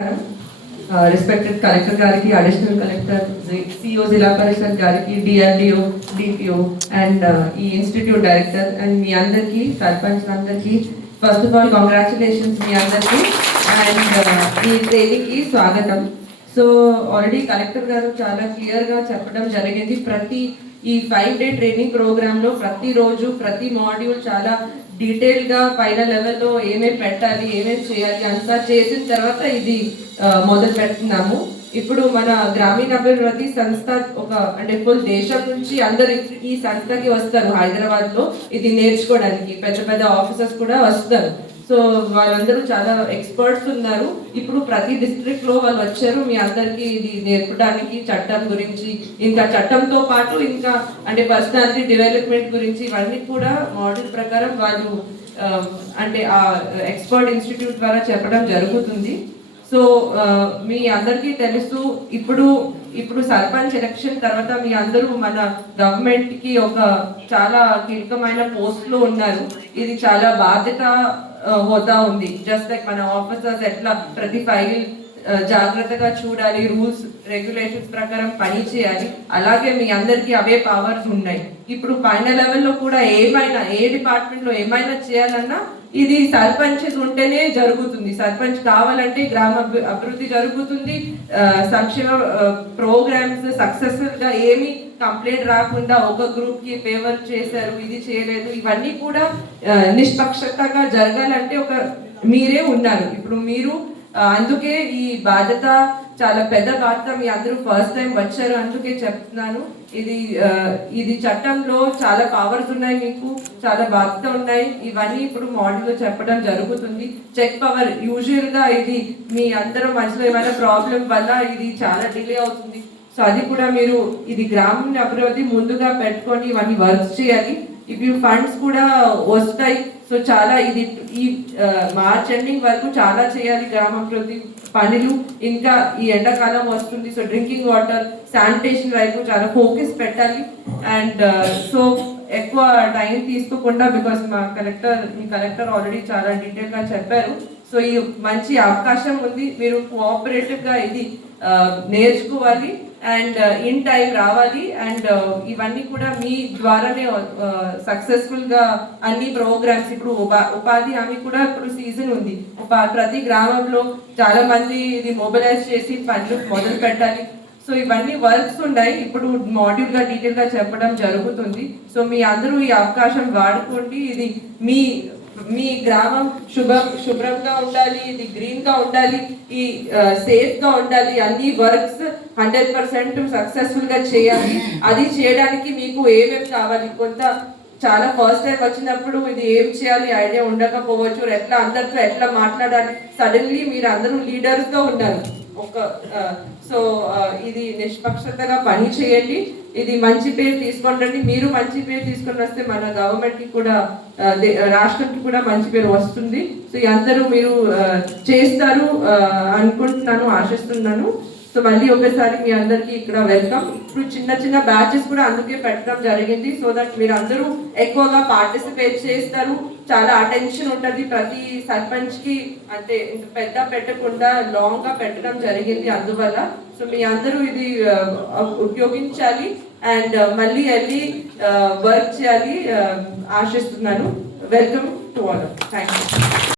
Respected Collector Gariki, Additional Collector, CEO Zilla Parishad Gariki, DRDO, DPO, and Institute Director, and మీ అందరికి సర్పంచ్ అందరికి first of all congratulations మీ అందరికి and ఈ ట్రైనింగ్కి స్వాగతం. So already collector గారు చాలా క్లియర్గా చెప్పడం జరిగింది. ప్రతి ఈ 5 day ట్రైనింగ్ ప్రోగ్రాంలో ప్రతిరోజు ప్రతి మాడ్యూల్ చాలా డీటెయిల్గా పైన లెవెల్లో ఏమేమి పెట్టాలి ఏమేమి చేయాలి అంతా చేసిన తర్వాత ఇది మొదలు పెడుతున్నాము. ఇప్పుడు మన గ్రామీణాభివృద్ధి సంస్థ అంటే ఫుల్ దేశం నుంచి అందరు ఈ సంస్థకి వస్తారు. హైదరాబాద్లో ఇది నేర్చుకోవడానికి పెద్ద పెద్ద ఆఫీసర్స్ కూడా వస్తారు. సో వాళ్ళందరూ చాలా ఎక్స్పర్ట్స్ ఉన్నారు. ఇప్పుడు ప్రతి డిస్ట్రిక్ట్లో వాళ్ళు వచ్చారు మీ అందరికీ ఇది నేర్పడానికి, చట్టం గురించి, ఇంకా చట్టంతో పాటు ఇంకా అంటే పర్సనాలిటీ డెవలప్మెంట్ గురించి ఇవన్నీ కూడా మోడల్ ప్రకారం వాళ్ళు అంటే ఆ ఎక్స్పర్ట్ ఇన్స్టిట్యూట్ ద్వారా చెప్పడం జరుగుతుంది. సో మీ అందరికీ తెలుసు ఇప్పుడు సర్పంచ్ ఎలక్షన్ తర్వాత మీ అందరూ మన గవర్నమెంట్కి ఒక చాలా కీలకమైన పోస్ట్లో ఉన్నారు. ఇది చాలా బాధ్యత హోదా ఉంది. జస్ట్ లైక్ మన ఆఫీసర్స్ ఎట్లా ప్రతి ఫైల్ జాగ్రత్తగా చూడాలి, రూల్స్ రెగ్యులేషన్స్ ప్రకారం పని చేయాలి, అలాగే మీ అందరికీ అవే పవర్స్ ఉన్నాయి. ఇప్పుడు పైన లెవెల్లో కూడా ఏమైనా ఏ డిపార్ట్మెంట్లో ఏమైనా చేయాలన్నా ఇది సర్పంచెస్ ఉంటేనే జరుగుతుంది. సర్పంచ్ కావాలంటే గ్రామ అభివృద్ధి జరుగుతుంది. సంక్షేమ ప్రోగ్రామ్స్ సక్సెస్ఫుల్గా ఏమి కంప్లైంట్ రాకుండా ఒక గ్రూప్కి ఫేవర్ చేశారు, ఇది చేయలేదు, ఇవన్నీ కూడా నిష్పక్షతగా జరగాలంటే ఒక మీరే ఉన్నారు. ఇప్పుడు మీరు అందుకే ఈ బాధ్యత చాలా పెద్ద బాధ్యత. మీ అందరూ ఫస్ట్ టైం వచ్చారు అందుకే చెప్తున్నాను. ఇది చట్టంలో చాలా పవర్స్ ఉన్నాయి, మీకు చాలా బాధ్యత ఉన్నాయి. ఇవన్నీ ఇప్పుడు మోడల్లో చెప్పడం జరుగుతుంది. చెక్ పవర్ యూజువల్గా ఇది మీ అందరూ మధ్యలో ఏమైనా ప్రాబ్లం వల్ల ఇది చాలా డిలే అవుతుంది. సో అది కూడా మీరు ఇది గ్రామీణ అభివృద్ధి ముందుగా పెట్టుకొని ఇవన్నీ వర్క్స్ చేయాలి. ఇప్పుడు ఫండ్స్ కూడా వస్తాయి. సో చాలా ఇది ఈ మార్చ్ ఎండింగ్ వరకు చాలా చేయాలి గ్రామాభివృద్ధి పనులు. ఇంకా ఈ ఎండాకాలం వస్తుంది. సో డ్రింకింగ్ వాటర్, శానిటేషన్ వైపు చాలా ఫోకస్ పెట్టాలి. అండ్ సో ఎక్కువ టైం తీసుకోకుండా బికాస్ మీ కలెక్టర్ ఆల్రెడీ చాలా డీటెయిల్గా చెప్పారు. సో ఈ మంచి అవకాశం ఉంది. మీరు కోఆపరేటివ్గా ఇది నేర్చుకోవాలి అండ్ ఇన్ టైం రావాలి. అండ్ ఇవన్నీ కూడా మీ ద్వారానే సక్సెస్ఫుల్గా అన్ని ప్రోగ్రామ్స్ ఇప్పుడు ఉపాధి హామీ కూడా ఇప్పుడు సీజన్ ఉంది. ప్రతి గ్రామంలో చాలా మంది ఇది మొబిలైజ్ చేసి పనులు మొదలు పెట్టాలి. సో ఇవన్నీ వర్క్స్ ఉన్నాయి. ఇప్పుడు మాడ్యూల్గా డీటెయిల్గా చెప్పడం జరుగుతుంది. సో మీ అందరూ ఈ అవకాశం వాడుకోండి. ఇది మీ గ్రామం శుభ్రంగా ఉండాలి, ఇది గ్రీన్గా ఉండాలి, ఈ సేఫ్గా ఉండాలి. అన్ని వర్క్స్ 100% సక్సెస్ఫుల్గా చేయాలి. అది చేయడానికి మీకు ఏమేమి కావాలి, చాలా ఫస్ట్ టైం వచ్చినప్పుడు ఇది ఏం చేయాలి ఐడియా ఉండకపోవచ్చు, అందరితో ఎట్లా మాట్లాడాలి. సడన్లీ మీరు అందరూ లీడర్స్గా ఉన్నారు. సో ఇది నిష్పక్షతగా పని చేయండి. ఇది మంచి పేరు తీసుకొని రండి. మీరు మంచి పేరు తీసుకొని వస్తే మన గవర్నమెంట్కి కూడా రాష్ట్రానికి కూడా మంచి పేరు వస్తుంది. సో అందరూ మీరు చేస్తారు అనుకుంటున్నాను, ఆశిస్తున్నాను. సో మళ్ళీ ఒకసారి మీ అందరికీ ఇక్కడ వెల్కమ్. ఇప్పుడు చిన్న చిన్న బ్యాచెస్ కూడా అందుకే పెట్టడం జరిగింది. సో దట్ మీరు అందరూ ఎక్కువగా పార్టిసిపేట్ చేస్తారు. చాలా అటెన్షన్ ఉంటుంది ప్రతి సర్పంచ్కి. అంటే పెద్ద పెట్టకుండా లాంగ్గా పెట్టడం జరిగింది అందువల్ల. సో మీ అందరూ ఇది ఉపయోగించాలి అండ్ మళ్ళీ వెళ్ళి వర్క్ చేయాలి ఆశిస్తున్నాను. Welcome to all. Thank you.